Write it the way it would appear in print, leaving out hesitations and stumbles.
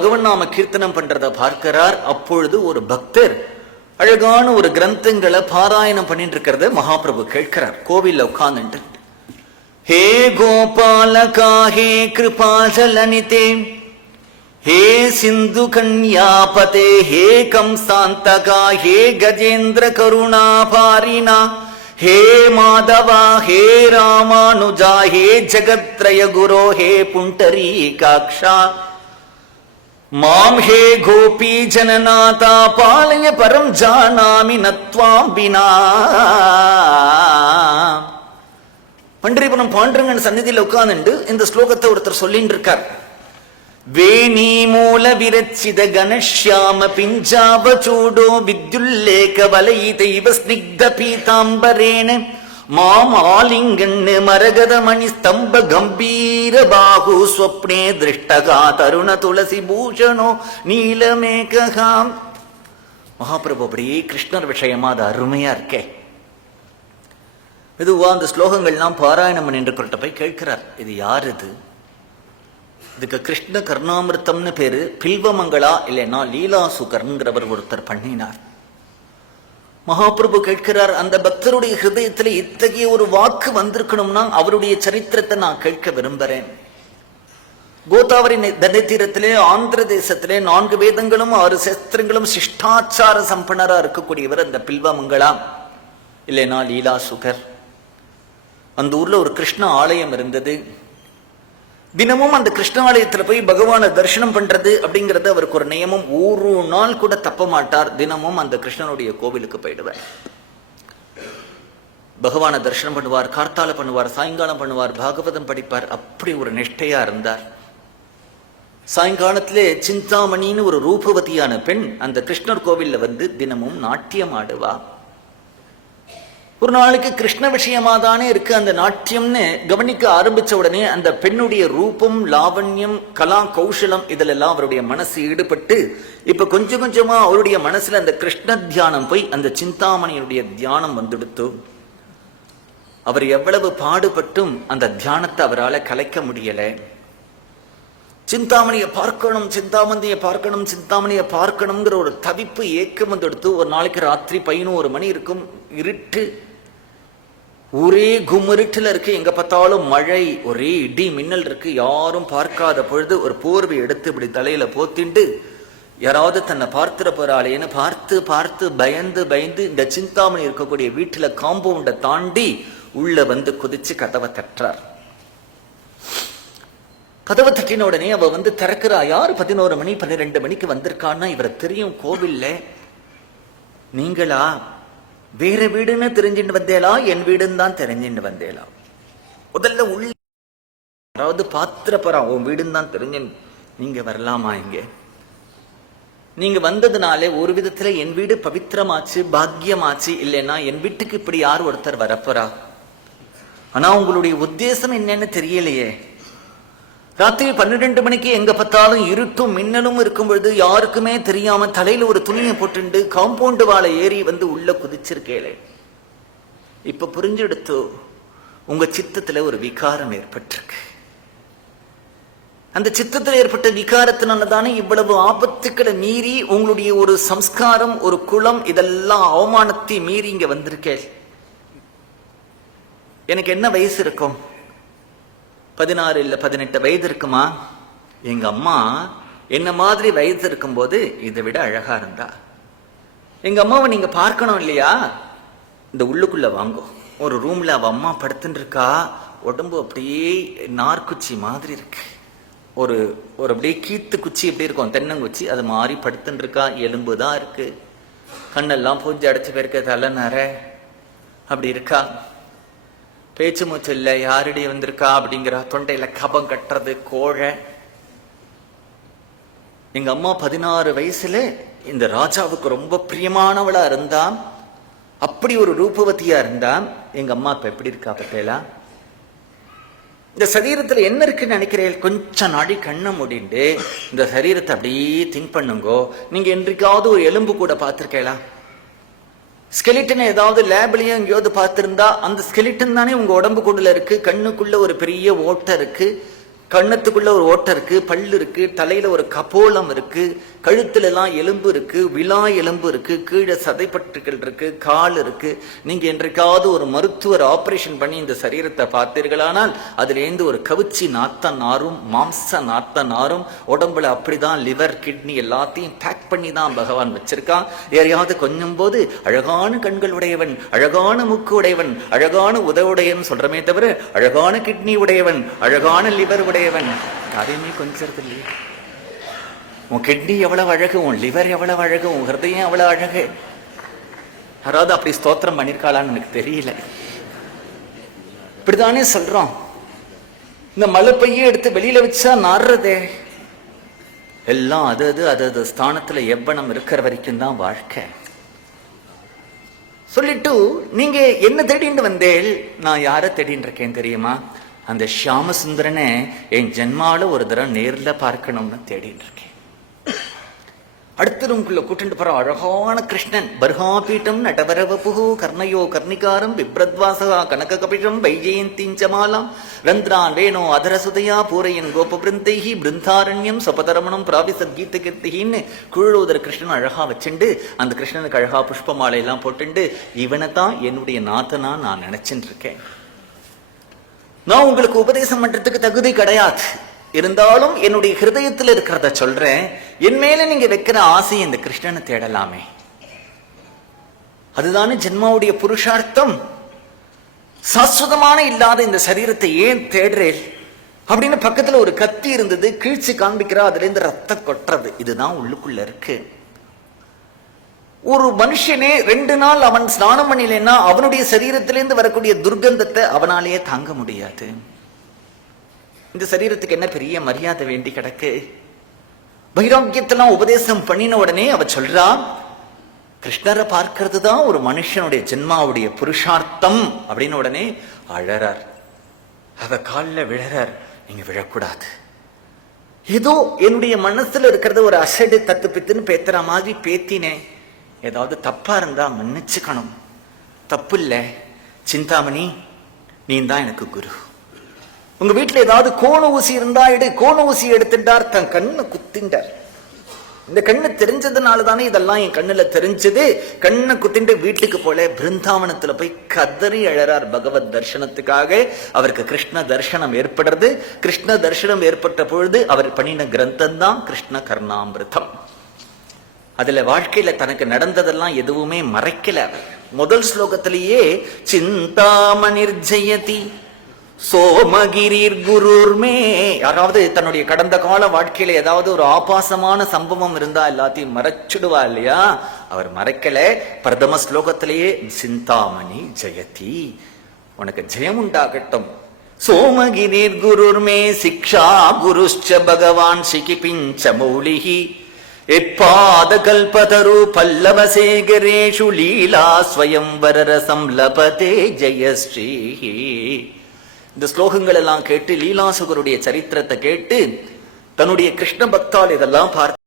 பகவன் நாம கீர்த்தனம் பண்றத பார்க்கிறார். அப்பொழுது ஒரு பக்தர் அழகான ஒரு கிரந்தங்களை பாராயணம் பண்ணிட்டு இருக்கிறத மகாபிரபு கேட்கிறார். கோவில்ல உட்கார்ந்துட்டு, ஹே கோபாலகா ஹே கிருபாசலனிதே ஹே சிந்து கன்யாபதே ஹே கம்சாந்தகா ஹே கஜேந்திர கருணா பாரினா ஹே மாதவா ஹே ராமானுஜா ஹே ஜகத்ரய குரோ ஹே புண்டரீகாக்ஷா மாம் ஹே கோபி ஜனநாதா பாலய பரம் ஜானாமி நத்வாம் வினா. பண்டரிபுரம் பாண்டரங்கன் சந்நிதியில் உட்கார்ந்து இந்த ஸ்லோகத்தை ஒருத்தர் சொல்லிட்டு இருக்கார். வேணி மூல விரச்சித கணஷ்யாம பிஞ்சாவ சூடோ வித்யுல்லேக வலைதெய்வ ஸ்னிக்த பீதாம்பரேன மாம் ஆலிங்கண்ணு மரகத மணி ஸ்தம்ப கம்பீர பாகு ஸ்வப்னே திருஷ்டகா தருண துளசி பூஷணோ நீலமேகாம். மகாபிரபு அப்படியே கிருஷ்ணர் விஷயமா அது அருமையா இருக்கே. இதுவா அந்த ஸ்லோகங்கள்லாம் பாராயணம் பண்ணிட்டு போய் கேட்கிறார், இது யார் இது? இதுக்கு கிருஷ்ண கர்ணாமிருத்தம்னு பேரு. பில்வமங்களா இல்லைன்னா லீலாசுகர்ங்கிறவர் ஒருத்தர் பண்ணினார். மகாபிரபு கேட்கிறார், அந்த பக்தருடைய ஹிருதயத்தில் இத்தகைய ஒரு வாக்கு வந்திருக்கணும்னா அவருடைய சரித்திரத்தை நான் கேட்க விரும்புறேன். கோதாவரி நதி தீரத்திலே ஆந்திர தேசத்திலே 4 வேதங்களும் 6 சாஸ்திரங்களும் சிஷ்டாச்சார சம்பனரா இருக்கக்கூடியவர் அந்த பில்வமங்களா இல்லைனா லீலாசுகர். அந்த ஊர்ல ஒரு கிருஷ்ண ஆலயம் இருந்தது. தினமும் அந்த கிருஷ்ண ஆலயத்துல போய் பகவானை தரிசனம் பண்றது அப்படிங்கறது அவருக்கு ஒரு நியமம். ஒரு நாள் கூட தப்ப மாட்டார். தினமும் அந்த கிருஷ்ணனுடைய கோவிலுக்கு போயிடுவார். பகவானை தரிசனம் பண்ணுவார், கார்த்தால பண்ணுவார், சாயங்காலம் பண்ணுவார், பாகவதம் படிப்பார். அப்படி ஒரு நிஷ்டையா இருந்தார். சாயங்காலத்திலே சிந்தாமணின்னு ஒரு ரூபவதியான பெண் அந்த கிருஷ்ணர் கோவில்ல வந்து தினமும் நாட்டியம் ஆடுவா. ஒரு நாளைக்கு கிருஷ்ண விஷயமா தானே இருக்கு அந்த நாட்டியம்னு கவனிக்க ஆரம்பிச்ச உடனே அந்த பெண்ணுடைய ரூபம், லாவண்யம், கலா கௌசலம் இதிலெல்லாம் அவருடைய மனசு ஈடுபட்டு இப்ப கொஞ்சம் கொஞ்சமா அவருடைய மனசுல அந்த கிருஷ்ண தியானம் போய் அந்த சிந்தாமணியுடைய தியானம் வந்துடுத்து. அவர் எவ்வளவு பாடுபட்டும் அந்த தியானத்தை அவரால் கலைக்க முடியல. சிந்தாமணியை பார்க்கணும், சிந்தாமணியை பார்க்கணும், சிந்தாமணியை பார்க்கணுங்கிற ஒரு தவிப்பு ஏக்கம் வந்துடுத்து. ஒரு நாளைக்கு ராத்திரி 11 மணி இருக்கும், இருட்டு, ஒரே கும்மிருட்டுல இருக்கு. எங்க பார்த்தாலும் மழை, ஒரே இடி மின்னல் இருக்கு. யாரும் பார்க்காத பொழுது ஒரு போர்வை எடுத்து இப்படி தலையில போத்திண்டு யாராவது தன்னை பார்த்துட போறாளேன்னு பார்த்து பார்த்து பயந்து பயந்து இந்த சிந்தாமணி இருக்கக்கூடிய வீட்டுல காம்பவுண்டை தாண்டி உள்ள வந்து குதிச்சு கதவை தட்டுறார். கதவை தட்டின உடனே அவ வந்து திறக்கிறா. யாரு 11 மணி 12 மணிக்கு வந்திருக்கான்னா இவரை தெரியும் கோவில்ல. நீங்களா? வேற வீடுன்னு தெரிஞ்சுட்டு வந்தேலா? என் வீடுன்னு தான் தெரிஞ்சுட்டு வந்தேலா? முதல்ல உள்ள யாராவது பாத்திர போறா, உன் வீடுன்னு தான் தெரிஞ்சு நீங்க வரலாமா? இங்க நீங்க வந்ததுனாலே ஒரு விதத்துல என் வீடு பவித்திரமாச்சு, பாக்கியமாச்சு. இல்லைன்னா என் வீட்டுக்கு இப்படி யார் ஒருத்தர் வரப்போறா? ஆனா உங்களுடைய உத்தேசம் என்னன்னு தெரியலையே. ராத்திரி 12 மணிக்கு எங்க பார்த்தாலும் இருட்டும் மின்னலும் இருக்கும் பொழுது யாருக்குமே தெரியாம தலையில ஒரு துணியை போட்டுண்டு காம்பவுண்டு வாழை ஏறி வந்து உள்ள குதிச்சிருக்கேளே. இப்ப புரிஞ்செடுத்து உங்க சித்தத்துல ஒரு விகாரம் ஏற்பட்டிருக்கு. அந்த சித்தத்துல ஏற்பட்ட விகாரத்தினாலதானே இவ்வளவு ஆபத்துக்களை மீறி உங்களுடைய ஒரு சம்ஸ்காரம், ஒரு குலம், இதெல்லாம் அவமானத்தை மீறி இங்க வந்திருக்கேள். எனக்கு என்ன வயசு இருக்கும்? 16 இல்ல 18 வயது இருக்குமா? எங்க அம்மா என்ன மாதிரி வயது இருக்கும்போது இதை விட அழகா இருந்தா. எங்க அம்மாவை நீங்க பார்க்கணும் இல்லையா? இந்த உள்ளுக்குள்ள வாங்கும் ஒரு ரூம்ல அவ அம்மா படுத்துட்டு இருக்கா. உடம்பு அப்படியே நார்குச்சி மாதிரி இருக்கு. ஒரு ஒரு அப்படியே கீத்து குச்சி எப்படி இருக்கும், தென்னங்குச்சி, அது மாதிரி படுத்துட்டு இருக்கா. எலும்பு தான் இருக்கு, கண்ணெல்லாம் பூஞ்சி அடைச்சு போயிருக்க, தலை நர அப்படி இருக்கா. பேச்சு மூச்சு இல்லை, யாருடைய வந்திருக்கா அப்படிங்கிறா. தொண்டையில கபம் கட்டுறது, கோழை. எங்க அம்மா 16 வயசுல இந்த ராஜாவுக்கு ரொம்ப பிரியமானவளா இருந்தா. அப்படி ஒரு ரூபவதியா இருந்தா. எங்க அம்மா இப்ப எப்படி இருக்கா பட்டேலா? இந்த சரீரத்துல என்ன இருக்குன்னு நினைக்கிறேன். கொஞ்சம் நாடி கண்ணை மூடிண்டு இந்த சரீரத்தை அப்படியே திங்க் பண்ணுங்கோ. நீங்க என்றைக்காவது ஒரு எலும்பு கூட பார்த்திருக்கேளா? ஸ்கெலிட்டன் ஏதாவது லேப்லயும் எங்கேயாவது பார்த்திருந்தா அந்த ஸ்கெலிட்டன் தானே உங்க உடம்புக்குள்ள இருக்கு. கண்ணுக்குள்ள ஒரு பெரிய ஓட்டை இருக்கு. கண்ணத்துக்குள்ள ஒரு ஓட்டை இருக்கு, பல்லு இருக்கு, தலையில ஒரு கபோலம் இருக்கு, கழுத்துல எல்லாம் எலும்பு இருக்கு, விலா எலும்பு இருக்கு, கீழே சதைப்பட்டுகள் இருக்கு, கால் இருக்கு. நீங்க என்றைக்காவது ஒரு மருத்துவர் ஆபரேஷன் பண்ணி இந்த சரீரத்தை பார்த்தீர்களானால் அதுலேருந்து ஒரு கவிச்சி நாத்த நாரும், மாம்ச நாத்த நாரும். உடம்புல அப்படிதான் லிவர், கிட்னி எல்லாத்தையும் பேக் பண்ணி தான் பகவான் வச்சிருக்கான். யாரையாவது கொஞ்சம் போது அழகான கண்கள் உடையவன், அழகான மூக்கு உடையவன், அழகான உதவுடையவன் சொல்றமே தவிர அழகான கிட்னி உடையவன், அழகான லிவர் உடையவன் யாரையுமே கொஞ்சம் இல்லையே. உன் கிட்னி எவ்வளவு அழகு, உன் லிவர் எவ்வளவு அழகு, உன் ஹிருதயம் எவ்வளவு அழகு. யாராவது அப்படி ஸ்தோத்திரம் பண்ணிருக்காளான்னு எனக்கு தெரியல. இப்படிதானே சொல்றோம். இந்த மலைப்பையே எடுத்து வெளியில வச்சா நாடுறதே எல்லாம் அது ஸ்தானத்துல எவ்வளம் இருக்கிற வரைக்கும் தான் வாழ்க்கை. சொல்லிட்டு நீங்க என்ன தேடிட்டு வந்தேள்? நான் யார தேடின்னு இருக்கேன் தெரியுமா? அந்த ஷியாமசுந்தரனை என் ஜென்மால ஒரு தடவை நேர்ல பார்க்கணும்னு தேடிட்டு இருக்கேன். அடுத்த ரூம்குள்ள கூட்டிட்டு போற அழகான கிருஷ்ணன். பர்ஹாபீட்டம் நடவரவபு கர்ணயோ கர்ணிகாரம் பிப்ரத்வாசகா கனக கபிஷம் வைஜெயந்திஞ்சமாலாம் ரந்திரான் வேணோ அதரசுதையா பூரையன் கோபபிருந்தைஹி பிருந்தாரண்யம் சபதரமணம் பிராபிசத் கீத கீர்த்தின்னு குழலோதர கிருஷ்ணன் அழகா வச்சுண்டு அந்த கிருஷ்ணனுக்கு அழகா புஷ்பமாலை எல்லாம் போட்டுண்டு இவனை தான் என்னுடைய நாதனா நான் நினைச்சுட்டு இருக்கேன். நான் உங்களுக்கு உபதேசம் பண்றதுக்கு தகுதி கிடையாது. இருந்தாலும் என்னுடைய ஹிருதயத்தில் இருக்கிறத சொல்றேன். என் மேல நீங்க வைக்கிற ஆசை இந்த கிருஷ்ணனை தேடலாமே. அதுதானே ஜென்மாவுடைய புருஷார்த்தம். சாஸ்வதமான இல்லாத இந்த சரீரத்தை ஏன் தேடுறேன் அப்படின்னு பக்கத்துல ஒரு கத்தி இருந்தது, கிழிச்சு காண்பிக்கிறா, அதுல இருந்து ரத்தம் கொட்டுறது. இதுதான் உள்ளுக்குள்ள இருக்கு. ஒரு மனுஷனே 2 நாள் அவன் ஸ்நானம் பண்ணலைன்னா அவனுடைய சரீரத்திலிருந்து வரக்கூடிய துர்கந்தத்தை அவனாலேயே தாங்க முடியாது. இந்த சரீரத்துக்கு என்ன பெரிய மரியாதை வேண்டி கிடக்கு. வைராக்கியத்தெல்லாம் உபதேசம் பண்ணின உடனே அவ சொல்றா, கிருஷ்ணரை பார்க்கிறது தான் ஒரு மனுஷனுடைய ஜென்மாவுடைய புருஷார்த்தம் அப்படின்னு உடனே அழறார். அவ காலில் விழறார். நீங்க விழக்கூடாது. ஏதோ என்னுடைய மனசுல இருக்கிறத ஒரு அசடு தத்து பித்துன்னு பேத்துற மாதிரி பேத்தினேன். ஏதாவது தப்பா இருந்தா மன்னிச்சுக்கணும். தப்பு இல்ல சிந்தாமணி, நீ தான் எனக்கு குரு. உங்க வீட்டுல ஏதாவது கோண ஊசி இருந்தா எடு. கோண ஊசி எடுத்துட்டார், தன் கண்ணு குத்திண்டார். இந்த கண்ணு தெரிஞ்சதுனாலதானே இதெல்லாம் என் கண்ணுல தெரிஞ்சது. கண்ணை குத்திண்டு வீட்டுக்கு போல பிருந்தாவனத்துல போய் கதறி அழறார் பகவத் தர்சனத்துக்காக. அவருக்கு கிருஷ்ண தர்சனம் ஏற்படுறது. கிருஷ்ண தர்சனம் ஏற்பட்ட பொழுது அவர் பண்ணின கிரந்தம் தான் கிருஷ்ண கர்ணாமிருதம். அதுல வாழ்க்கையில தனக்கு நடந்ததெல்லாம் எதுவுமே மறைக்கல. முதல் ஸ்லோகத்திலேயே சிந்தாமணிர் ஜெயதி சோமகிரிர் குருர்மே. யாராவது தன்னுடைய கடந்த கால வாழ்க்கையில ஏதாவது ஒரு ஆபாசமான சம்பவம் இருந்தா எல்லாத்தையும் மறைச்சுடுவா இல்லையா? அவர் மறைக்கல. பிரதம ஸ்லோகத்திலேயே சிந்தாமணி ஜெயதி, உனக்கு ஜெயம் உண்டாகட்டும். சோமகிரிர் குருர்மே சிக்ஷா குருஷ்ச பகவான் சிகிபிஞ்ச மௌலிஹி எப்பாத கல்பதரு பல்லவசேகரேஷு லீலா ஸ்வயம்வரரசம் லபதே ஜெயஸ்ரீ. இந்த ஸ்லோகங்கள் எல்லாம் கேட்டு லீலாசுகருடைய சரித்திரத்தை கேட்டு தன்னுடைய கிருஷ்ண பக்தால் இதெல்லாம் பார்த்து